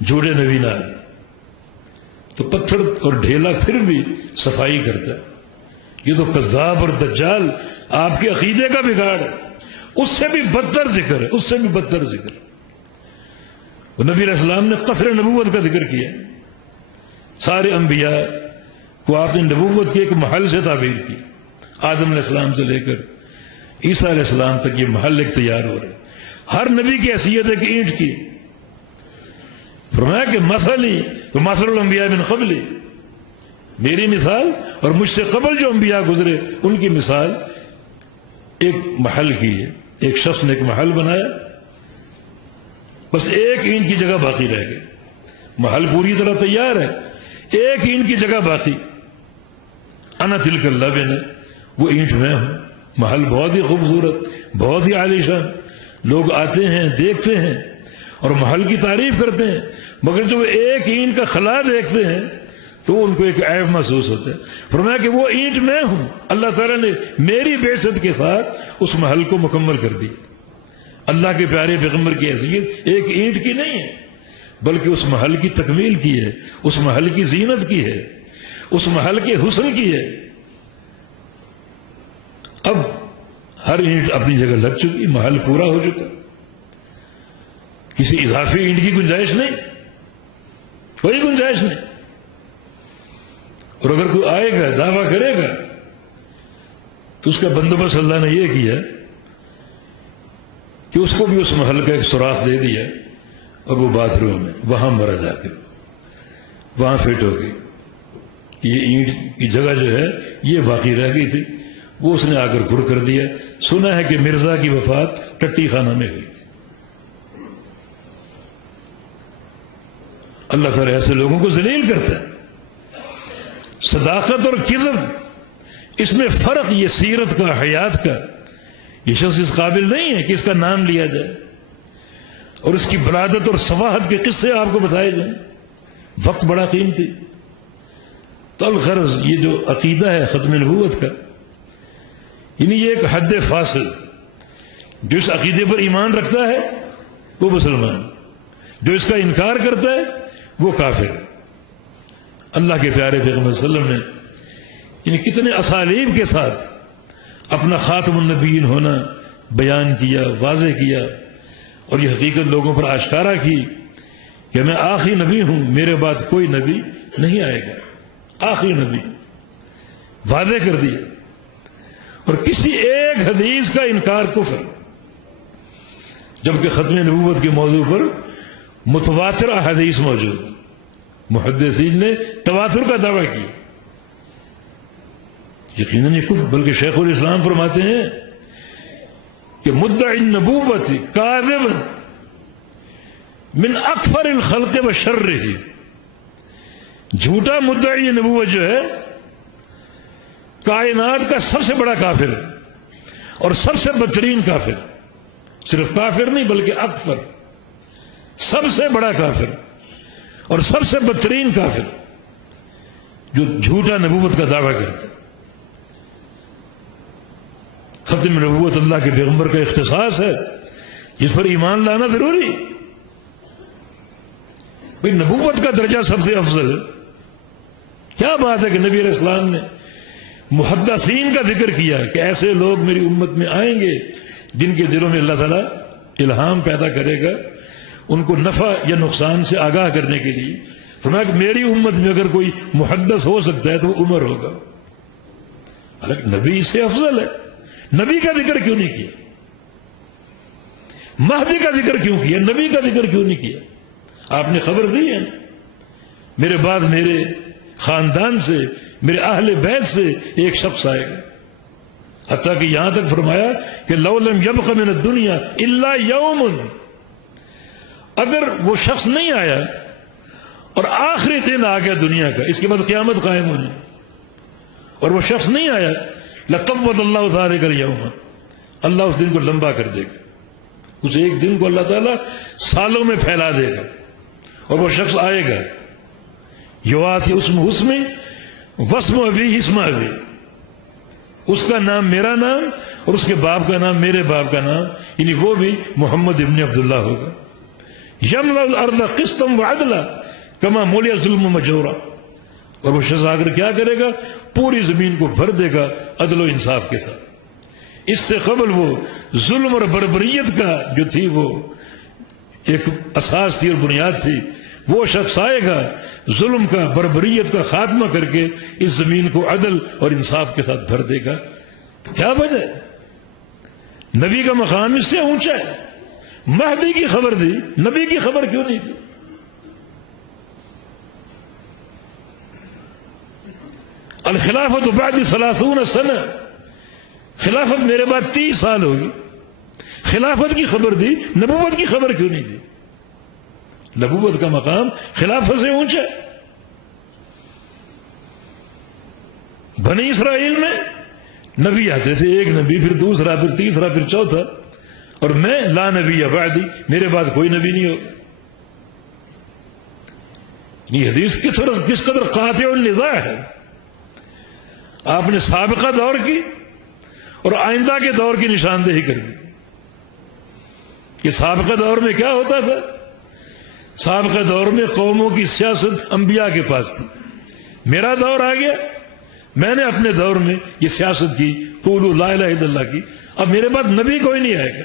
جھوٹے نبی نہ آئے۔ تو پتھر اور ڈھیلا پھر بھی صفائی کرتا ہے، یہ تو کذاب اور دجال آپ کے عقیدے کا بگاڑ ہے، اس سے بھی بدتر ذکر ہے، اس سے بھی بدتر ذکر۔ وہ نبی علیہ السلام نے قصر نبوت کا ذکر کیا، سارے انبیاء کو آپ نے نبوت کے ایک محل سے تعبیر کی، آدم علیہ السلام سے لے کر عیسیٰ علیہ السلام تک یہ محل ایک تیار ہو رہے، ہر نبی کی حیثیت ایک اینٹ کی۔ فرمایا کہ مثلی مثل الانبیاء من قبلی، میری مثال اور مجھ سے قبل جو انبیاء گزرے ان کی مثال ایک محل کی ہے۔ ایک شخص نے ایک محل بنایا، بس ایک اینٹ کی جگہ باقی رہ گئی، محل پوری طرح تیار ہے، ایک اینٹ کی جگہ باقی۔ انا تلک اللبنہ، وہ اینٹ میں ہوں۔ محل بہت ہی خوبصورت، بہت ہی عالیشان، لوگ آتے ہیں، دیکھتے ہیں اور محل کی تعریف کرتے ہیں، مگر جب ایک اینٹ کا خلا دیکھتے ہیں تو ان کو ایک عیب محسوس ہوتا ہے۔ فرمایا کہ وہ اینٹ میں ہوں، اللہ تعالیٰ نے میری بعثت کے ساتھ اس محل کو مکمل کر دی۔ اللہ کے پیارے پیغمبر کی حیثیت ایک اینٹ کی نہیں ہے، بلکہ اس محل کی تکمیل کی ہے، اس محل کی زینت کی ہے، اس محل کے حسن کی ہے۔ اب ہر اینٹ اپنی جگہ لگ چکی، محل پورا ہو چکا، کسی اضافی اینٹ کی گنجائش نہیں، کوئی گنجائش نہیں۔ اور اگر کوئی آئے گا دعویٰ کرے گا تو اس کا بندوبست اللہ نے یہ کیا کہ اس کو بھی اس محل کا ایک سوراخ دے دیا، اور وہ باتھ روم میں وہاں مرا جا کے وہاں فٹ ہو گئی۔ یہ اینٹ کی جگہ جو ہے یہ باقی رہ گئی تھی، وہ اس نے آ کر پر کر دیا۔ سنا ہے کہ مرزا کی وفات ٹٹی خانہ میں ہوئی تھی۔ اللہ تعالیٰ ایسے لوگوں کو ذلیل کرتا ہے۔ صداقت اور کذب، اس میں فرق یہ سیرت کا، حیات کا۔ یہ شخص اس قابل نہیں ہے کہ اس کا نام لیا جائے اور اس کی بلادت اور صفاحت کے قصے آپ کو بتائے جائیں، وقت بڑا قیمتی۔ تو الغرض یہ جو عقیدہ ہے ختم نبوت کا، یعنی یہ ایک حد فاصل، جو اس عقیدے پر ایمان رکھتا ہے وہ مسلمان، جو اس کا انکار کرتا ہے وہ کافر۔ اللہ کے پیارے پیغمبر صلی اللہ علیہ وسلم نے یعنی کتنے اسالیب کے ساتھ اپنا خاتم النبیین ہونا بیان کیا، واضح کیا، اور یہ حقیقت لوگوں پر آشکارا کی کہ میں آخری نبی ہوں، میرے بعد کوئی نبی نہیں آئے گا، آخری نبی، واضح کر دیا۔ اور کسی ایک حدیث کا انکار کفر، جبکہ ختم نبوت کے موضوع پر متواتر احادیث موجود، محدثین نے تواتر کا دعویٰ کیا، یقیناً یہ کفر۔ بلکہ شیخ الاسلام فرماتے ہیں کہ مدعی النبوت کاذب من اکفر الخلق و شرہ، جھوٹا مدعی نبوت جو ہے کائنات کا سب سے بڑا کافر اور سب سے بدترین کافر، صرف کافر نہیں بلکہ اکفر، سب سے بڑا کافر اور سب سے بدترین کافر جو جھوٹا نبوت کا دعویٰ کرتا ہے۔ ختم نبوت اللہ کے پیغمبر کا اختصاص ہے، جس پر ایمان لانا ضروری۔ بھئی نبوت کا درجہ سب سے افضل ہے. کیا بات ہے کہ نبی علیہ السلام نے محدثین کا ذکر کیا کہ ایسے لوگ میری امت میں آئیں گے جن کے دلوں میں اللہ تعالیٰ الہام پیدا کرے گا ان کو نفع یا نقصان سے آگاہ کرنے کے لیے. فرمایا کہ میری امت میں اگر کوئی محدث ہو سکتا ہے تو وہ عمر ہوگا. حالانکہ نبی اس سے افضل ہے. نبی کا ذکر کیوں نہیں کیا؟ مہدی کا ذکر کیوں کیا؟ نبی کا ذکر کیوں نہیں کیا؟ آپ نے خبر دی ہے میرے بعد میرے خاندان سے میرے اہل بیت سے ایک شخص آئے گا. حتیٰ کہ یہاں تک فرمایا کہ لو لم یبق من الدنیا الا یوم، اگر وہ شخص نہیں آیا اور آخری دن آ گیا دنیا کا، اس کے بعد قیامت قائم ہونی، اور وہ شخص نہیں آیا، لقوض اللہ تعالی کر یوم، اللہ اس دن کو لمبا کر دے گا. اس ایک دن کو اللہ تعالیٰ سالوں میں پھیلا دے گا اور وہ شخص آئے گا. یواتی اسم حسم وسم ابی اسم ابی، اس کا نام میرا نام اور اس کے باپ کا نام میرے باپ کا نام، یعنی وہ بھی محمد ابن عبداللہ ہوگا. یملا الارض قسطا وعدلا کما مولیا ظلم مجورا، اور وہ شخص آ کر کیا کرے گا؟ پوری زمین کو بھر دے گا عدل و انصاف کے ساتھ. اس سے قبل وہ ظلم اور بربریت کا جو تھی وہ ایک اساس تھی اور بنیاد تھی، وہ شخص آئے گا ظلم کا بربریت کا خاتمہ کر کے اس زمین کو عدل اور انصاف کے ساتھ بھر دے گا. تو کیا وجہ ہے؟ نبی کا مقام اس سے اونچا ہے. مہدی کی خبر دی، نبی کی خبر کیوں نہیں دی؟ الخلافت بعد 30 سنہ، خلافت میرے بعد 30 سال ہوگی. خلافت کی خبر دی، نبوت کی خبر کیوں نہیں دی؟ نبوت کا مقام خلافت سے اونچا ہے. بنی اسرائیل میں نبی آتے تھے، ایک نبی، پھر دوسرا، پھر تیسرا، پھر چوتھا، اور میں لا نبی بعدی، میرے بعد کوئی نبی نہیں ہوگا. یہ حدیث کس قدر قاطع النزاع ہے. آپ نے سابقہ دور کی اور آئندہ کے دور کی نشاندہی کر دی کہ سابقہ دور میں کیا ہوتا تھا. سابقہ دور میں قوموں کی سیاست انبیاء کے پاس تھی. میرا دور آ گیا، میں نے اپنے دور میں یہ سیاست کی، قولوا لا الہ الا اللہ کی. اب میرے بعد نبی کوئی نہیں آئے گا.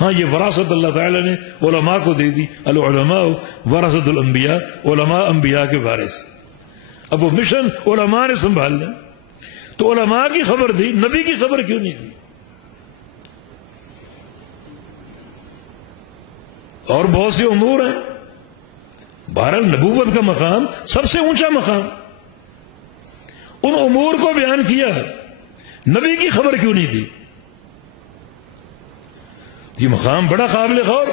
ہاں، یہ وراثت اللہ تعالیٰ نے علماء کو دے دی. العلماء ورثۃ الانبیاء، علماء انبیاء کے وارث. اب وہ مشن علماء نے سنبھالنا. تو علماء کی خبر دی، نبی کی خبر کیوں نہیں دی؟ اور بہت سے امور ہیں. بہرحال نبوت کا مقام سب سے اونچا مقام. ان امور کو بیان کیا، نبی کی خبر کیوں نہیں دی؟ یہ مقام بڑا قابل غور.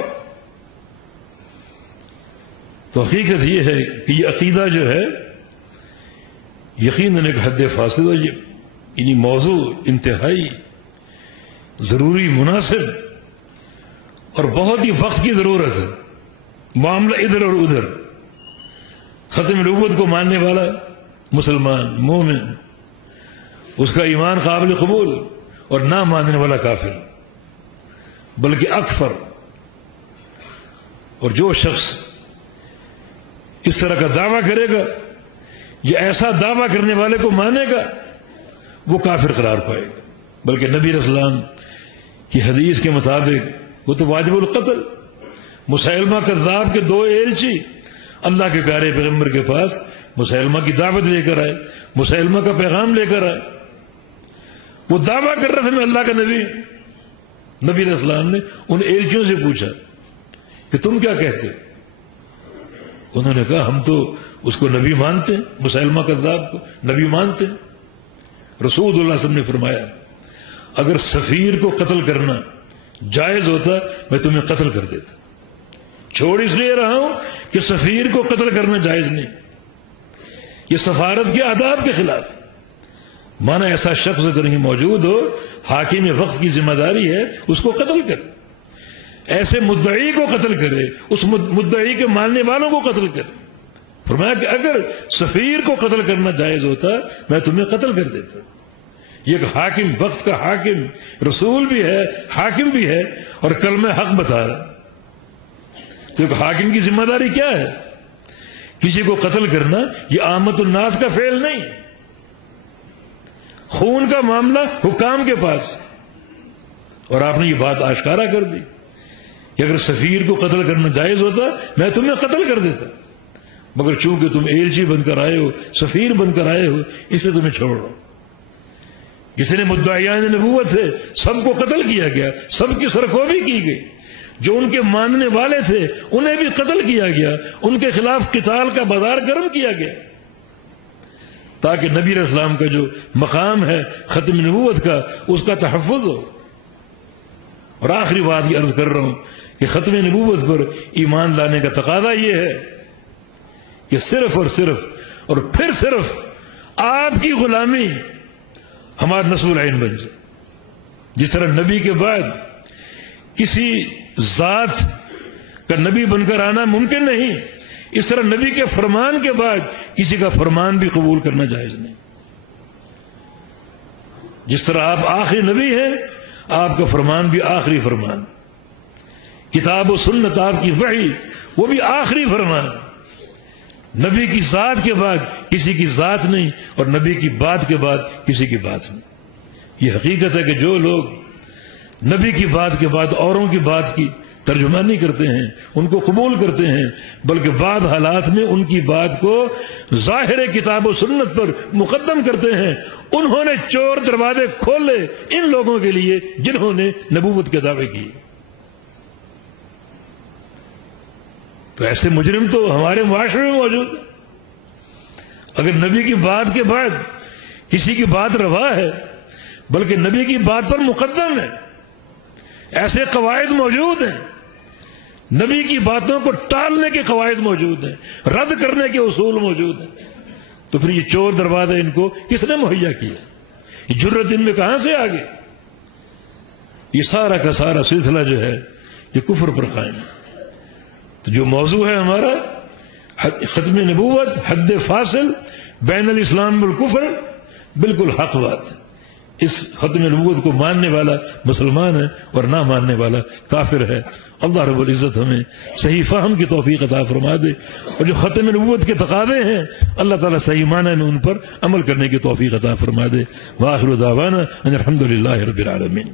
تو حقیقت یہ ہے کہ یہ عقیدہ جو ہے یقیناً ایک حد فاصل ہے. یعنی موضوع انتہائی ضروری، مناسب اور بہت ہی وقت کی ضرورت ہے. معاملہ ادھر اور ادھر. ختم نبوت کو ماننے والا مسلمان مومن، اس کا ایمان قابل قبول، اور نہ ماننے والا کافر، بلکہ اکفر. اور جو شخص اس طرح کا دعویٰ کرے گا یا ایسا دعویٰ کرنے والے کو مانے گا، وہ کافر قرار پائے گا. بلکہ نبی علیہ السلام کی حدیث کے مطابق وہ تو واجب القتل. مسیلمہ کذاب کے 2 ایلچی اللہ کے پیارے پیغمبر کے پاس مسیلمہ کی دعوت لے کر آئے، مسیلمہ کا پیغام لے کر آئے. وہ دعویٰ کر رہے تھے میں اللہ کا نبی. نبی علیہ السلام نے ان ایلچیوں سے پوچھا کہ تم کیا کہتے؟ انہوں نے کہا ہم تو اس کو نبی مانتے ہیں، مسیلمہ کذاب کو نبی مانتے ہیں. رسول اللہ صلی اللہ علیہ وسلم نے فرمایا اگر سفیر کو قتل کرنا جائز ہوتا میں تمہیں قتل کر دیتا. چھوڑ اس لیے رہا ہوں کہ سفیر کو قتل کرنا جائز نہیں. یہ سفارت کے آداب کے خلاف. مانا ایسا شخص اگر کہیں موجود ہو، حاکم وقت کی ذمہ داری ہے اس کو قتل کرے. ایسے مدعی کو قتل کرے، اس مدعی کے ماننے والوں کو قتل کرے. فرمایا کہ اگر سفیر کو قتل کرنا جائز ہوتا میں تمہیں قتل کر دیتا. یہ ایک حاکم، وقت کا حاکم، رسول بھی ہے، حاکم بھی ہے، اور کلمہ حق بتا رہا. تو ایک حاکم کی ذمہ داری کیا ہے؟ کسی کو قتل کرنا یہ عامت الناس کا فعل نہیں. خون کا معاملہ حکام کے پاس. اور آپ نے یہ بات آشکارا کر دی کہ اگر سفیر کو قتل کرنا جائز ہوتا میں تمہیں قتل کر دیتا، مگر چونکہ تم ایلچی بن کر آئے ہو، سفیر بن کر آئے ہو، اس لیے تمہیں چھوڑ رہا ہوں. جتنے مدعیان نبوت تھے سب کو قتل کیا گیا، سب کی سرکوبی کی گئی. جو ان کے ماننے والے تھے انہیں بھی قتل کیا گیا، ان کے خلاف قتال کا بازار گرم کیا گیا، تاکہ نبی علیہ السلام کا جو مقام ہے ختم نبوت کا اس کا تحفظ ہو. اور آخری بات یہ عرض کر رہا ہوں کہ ختم نبوت پر ایمان لانے کا تقاضا یہ ہے کہ صرف اور صرف اور پھر صرف آپ کی غلامی ہمارا نصب العین بن جائے. جس طرح نبی کے بعد کسی ذات کا نبی بن کر آنا ممکن نہیں، اس طرح نبی کے فرمان کے بعد کسی کا فرمان بھی قبول کرنا جائز نہیں. جس طرح آپ آخری نبی ہیں آپ کا فرمان بھی آخری فرمان، کتاب و سنت آپ کی وحی وہ بھی آخری فرمان. نبی کی ذات کے بعد کسی کی ذات نہیں اور نبی کی بات کے بعد کسی کی بات نہیں. یہ حقیقت ہے کہ جو لوگ نبی کی بات کے بعد اوروں کی بات کی ترجمانی کرتے ہیں، ان کو قبول کرتے ہیں، بلکہ بعض حالات میں ان کی بات کو ظاہر کتاب و سنت پر مقدم کرتے ہیں، انہوں نے چور دروازے کھولے ان لوگوں کے لیے جنہوں نے نبوت کے دعوے کیے. تو ایسے مجرم تو ہمارے معاشرے میں موجود ہیں. اگر نبی کی بات کے بعد کسی کی بات روا ہے بلکہ نبی کی بات پر مقدم ہے، ایسے قواعد موجود ہیں، نبی کی باتوں کو ٹالنے کے قواعد موجود ہیں، رد کرنے کے اصول موجود ہیں، تو پھر یہ چور دروازے ان کو کس نے مہیا کیا؟ یہ جرت ان میں کہاں سے آ گئی؟ یہ سارا کا سارا سلسلہ جو ہے یہ کفر پر قائم ہے. تو جو موضوع ہے ہمارا ختم نبوت، حد فاصل بین الاسلام والکفر، بالکل حق بات ہے. اس ختم نبوت کو ماننے والا مسلمان ہے اور نہ ماننے والا کافر ہے. اللہ رب العزت ہمیں صحیح فہم کی توفیق عطا فرما دے، اور جو ختم نبوت کے تقاضے ہیں اللہ تعالیٰ صحیح معنی میں ان پر عمل کرنے کی توفیق عطا فرما دے. وآخر دعوانا ان الحمد للہ رب العالمین.